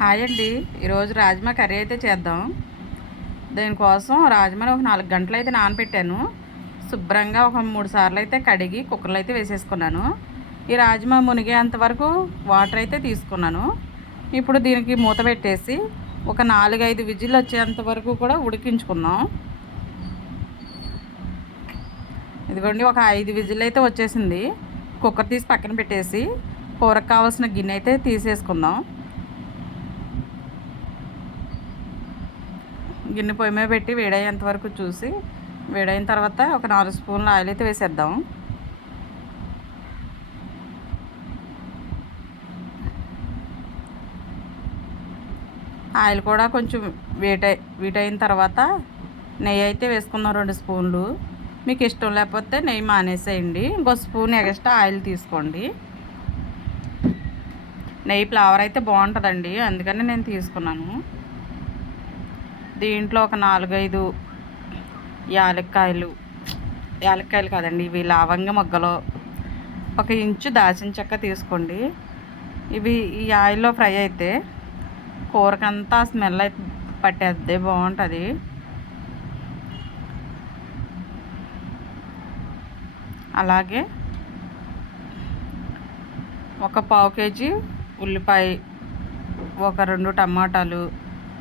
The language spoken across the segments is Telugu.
హాయ్ అండి. ఈరోజు రాజ్మా కర్రీ అయితే చేద్దాం. దీనికోసం రాజ్మాని ఒక నాలుగు గంటలు అయితే నానబెట్టాను శుభ్రంగా ఒక మూడు సార్లు అయితే కడిగి కుక్కర్లో అయితే వేసేసుకున్నాను. ఈ రాజ్మా మునిగేంత వరకు వాటర్ అయితే తీసుకున్నాను. ఇప్పుడు దీనికి మూత పెట్టేసి ఒక నాలుగైదు విజిల్ వచ్చేంత వరకు కూడా ఉడికించుకుందాం. ఇదిగోండి ఒక ఐదు విజిల్ అయితే వచ్చేసింది. కుక్కర్ తీసి పక్కన పెట్టేసి కూరకు కావాల్సిన గిన్నె అయితే తీసేసుకుందాం. గిన్నె పొయ్యి మీద పెట్టి వేడయ్యేంత వరకు చూసి వేడైన తర్వాత ఒక నాలుగు స్పూన్ల ఆయిల్ అయితే వేసేద్దాం. ఆయిల్ కూడా కొంచెం వేటై వీటైన తర్వాత నెయ్యి అయితే వేసుకుందాం రెండు స్పూన్లు. మీకు ఇష్టం లేకపోతే నెయ్యి మానేసేయండి. ఇంకో స్పూన్ ఎగస్ట్రా ఆయిల్ తీసుకోండి. నెయ్యి ఫ్లేవర్ అయితే బాగుంటుందండి. అందుకని నేను తీసుకున్నాను. దీంట్లో ఒక నాలుగైదు యాలక్కాయలు. యాలక్కాయలు కాదండి ఇవి లవంగ మొగ్గలు. ఒక ఇంచు దాచిన చెక్క తీసుకోండి. ఇవి ఈ ఆయిల్లో ఫ్రై అయితే కూరకంతా స్మెల్ అయితే పట్టేద్ది బాగుంటుంది. అలాగే ఒక పావు కేజీ ఉల్లిపాయ ఒక రెండు టమాటాలు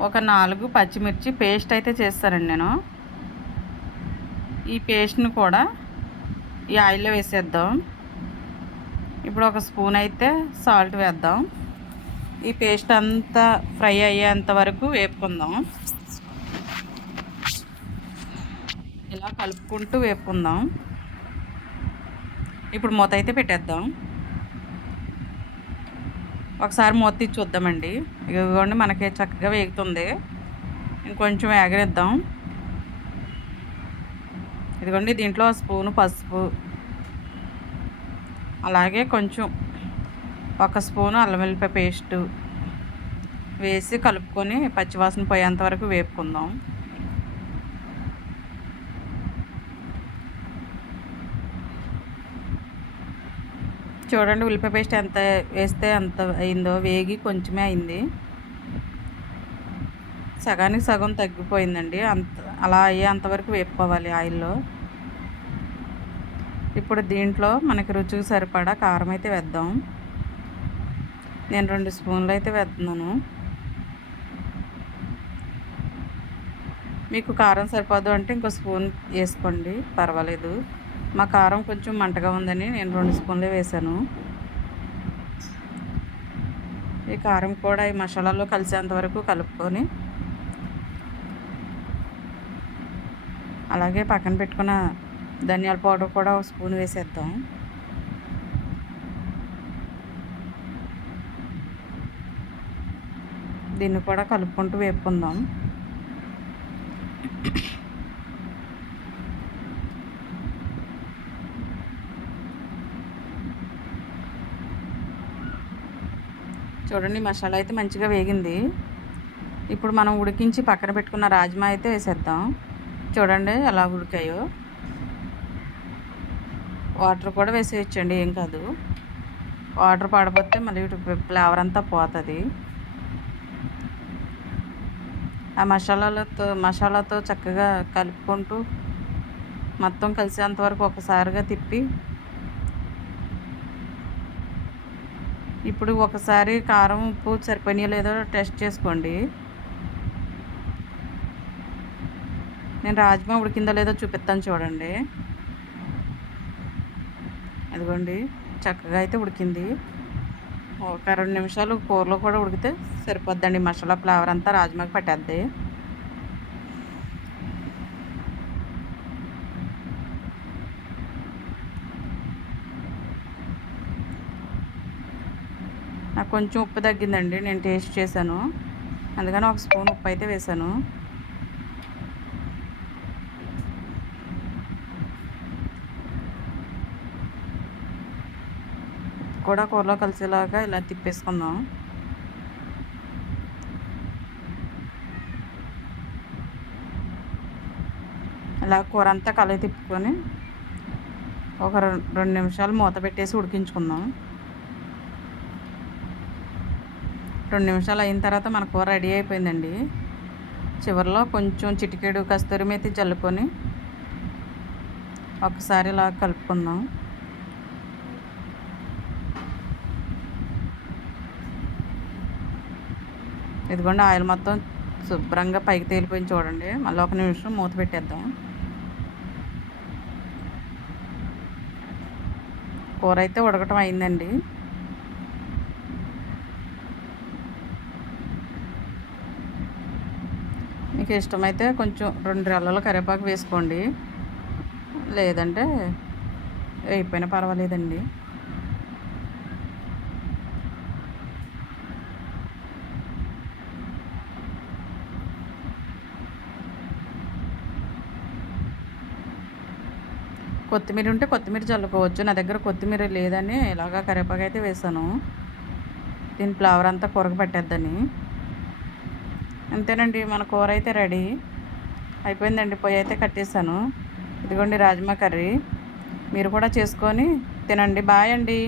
ఒక నాలుగు పచ్చిమిర్చి పేస్ట్ అయితే చేస్తానండి నేను. ఈ పేస్ట్ని కూడా ఈ ఆయిల్లో వేసేద్దాం. ఇప్పుడు ఒక స్పూన్ అయితే సాల్ట్ వేద్దాం. ఈ పేస్ట్ అంతా ఫ్రై అయ్యేంత వరకు వేపుకుందాం. ఇలా కలుపుకుంటూ వేపుకుందాం. ఇప్పుడు మూత అయితే పెట్టేద్దాం. ఒకసారి మూత తీసి చూద్దామండి. ఇదిగోండి మనకి చక్కగా వేగుతుంది. ఇంకొంచెం వేగనిద్దాం ఇదిగోండి దీంట్లో స్పూను పసుపు. అలాగే కొంచెం ఒక స్పూను అల్లం వెల్లిపాయ పేస్టు వేసి కలుపుకొని పచ్చివాసన పోయేంత వరకు వేపుకుందాం. చూడండి ఉల్లిపాయ పేస్ట్ ఎంత వేస్తే ఎంత అయిందో వేగి కొంచెమే అయింది. సగానికి సగం తగ్గిపోయిందండి. అంత అలా అయ్యే అంతవరకు వేపుకోవాలి ఆయిల్లో. ఇప్పుడు దీంట్లో మనకి రుచికి సరిపడా కారం అయితే వేద్దాం. నేను రెండు స్పూన్లు అయితే వేస్తున్నాను. మీకు కారం సరిపోదు అంటే ఇంకో స్పూన్ వేసుకోండి. పర్వాలేదు. మా కారం కొంచెం మంటగా ఉందని నేను రెండు స్పూన్లు వేసాను ఈ కారం కూడా ఈ మసాలాలో కలిసేంత వరకు కలుపుకొని అలాగే పక్కన పెట్టుకున్న ధనియాల పౌడర్ కూడా ఒక స్పూన్ వేసేద్దాం. దీన్ని కూడా కలుపుకుంటూ వేపుకుందాం. చూడండి మసాలా అయితే మంచిగా వేగింది. ఇప్పుడు మనం ఉడికించి పక్కన పెట్టుకున్న రాజ్మా అయితే వేసేద్దాం. చూడండి ఎలా ఉడికాయో. వాటర్ కూడా వేసేయచ్చండి ఏం కాదు. వాటర్ పడపోతే మళ్ళీ ఫ్లేవర్ అంతా పోతుంది. ఆ మసాలాలతో మసాలాతో చక్కగా కలుపుకుంటూ మొత్తం కలిసేంతవరకు ఒకసారిగా తిప్పి ఇప్పుడు ఒకసారి కారం ఉప్పు సరిపోయినా లేదో టెస్ట్ చేసుకోండి. నేను రాజ్మా ఉడికిందో లేదో చూపిస్తాను చూడండి. అదిగోండి చక్కగా అయితే ఉడికింది. ఒక రెండు నిమిషాలు కూరలో కూడా ఉడికితే సరిపోద్దండి. మసాలా ఫ్లేవర్ అంతా రాజ్మాకి పట్టేద్ది. నాకు కొంచెం ఉప్పు తగ్గిందండి నేను టేస్ట్ చేశాను. అందుకని ఒక స్పూన్ ఉప్పు అయితే వేసాను కూడా కూరలో కలిసేలాగా ఇలా తిప్పేసుకుందాం. ఇలా కూర అంతా కలయి తిప్పుకొని ఒక రెండు నిమిషాలు మూత పెట్టేసి ఉడికించుకుందాం. రెండు నిమిషాలు అయిన తర్వాత మన కూర రెడీ అయిపోయిందండి. చివరిలో కొంచెం చిటికెడు కస్తూరి మెతి చల్లుకొని ఒకసారి ఇలా కలుపుకుందాం. ఇదిగోండి ఆయిల్ మొత్తం శుభ్రంగా పైకి తేలిపోయింది చూడండి. మళ్ళీ ఒక నిమిషం మూత పెట్టేద్దాం. కూర అయితే ఉడకటం అయిందండి. మీకు ఇష్టమైతే కొంచెం రెండు రెల్లలు కరివేపాకు వేసుకోండి. లేదంటే వేయిపోయినా పర్వాలేదండి. కొత్తిమీర ఉంటే కొత్తిమీర చల్లుకోవచ్చు. నా దగ్గర కొత్తిమీర లేదని ఇలాగా కరివేపాకు అయితే వేసాను. దీని ఫ్లేవర్ అంతా కూరకు పెట్టేద్దని. అంతేనండి మన కూర అయితే రెడీ. అయిపోయిందండి పొయ్యి అయితే కట్టేసాను ఇదిగోండి రాజ్మా కర్రీ. మీరు కూడా చేసుకొని తినండి. బాయ్ అండి.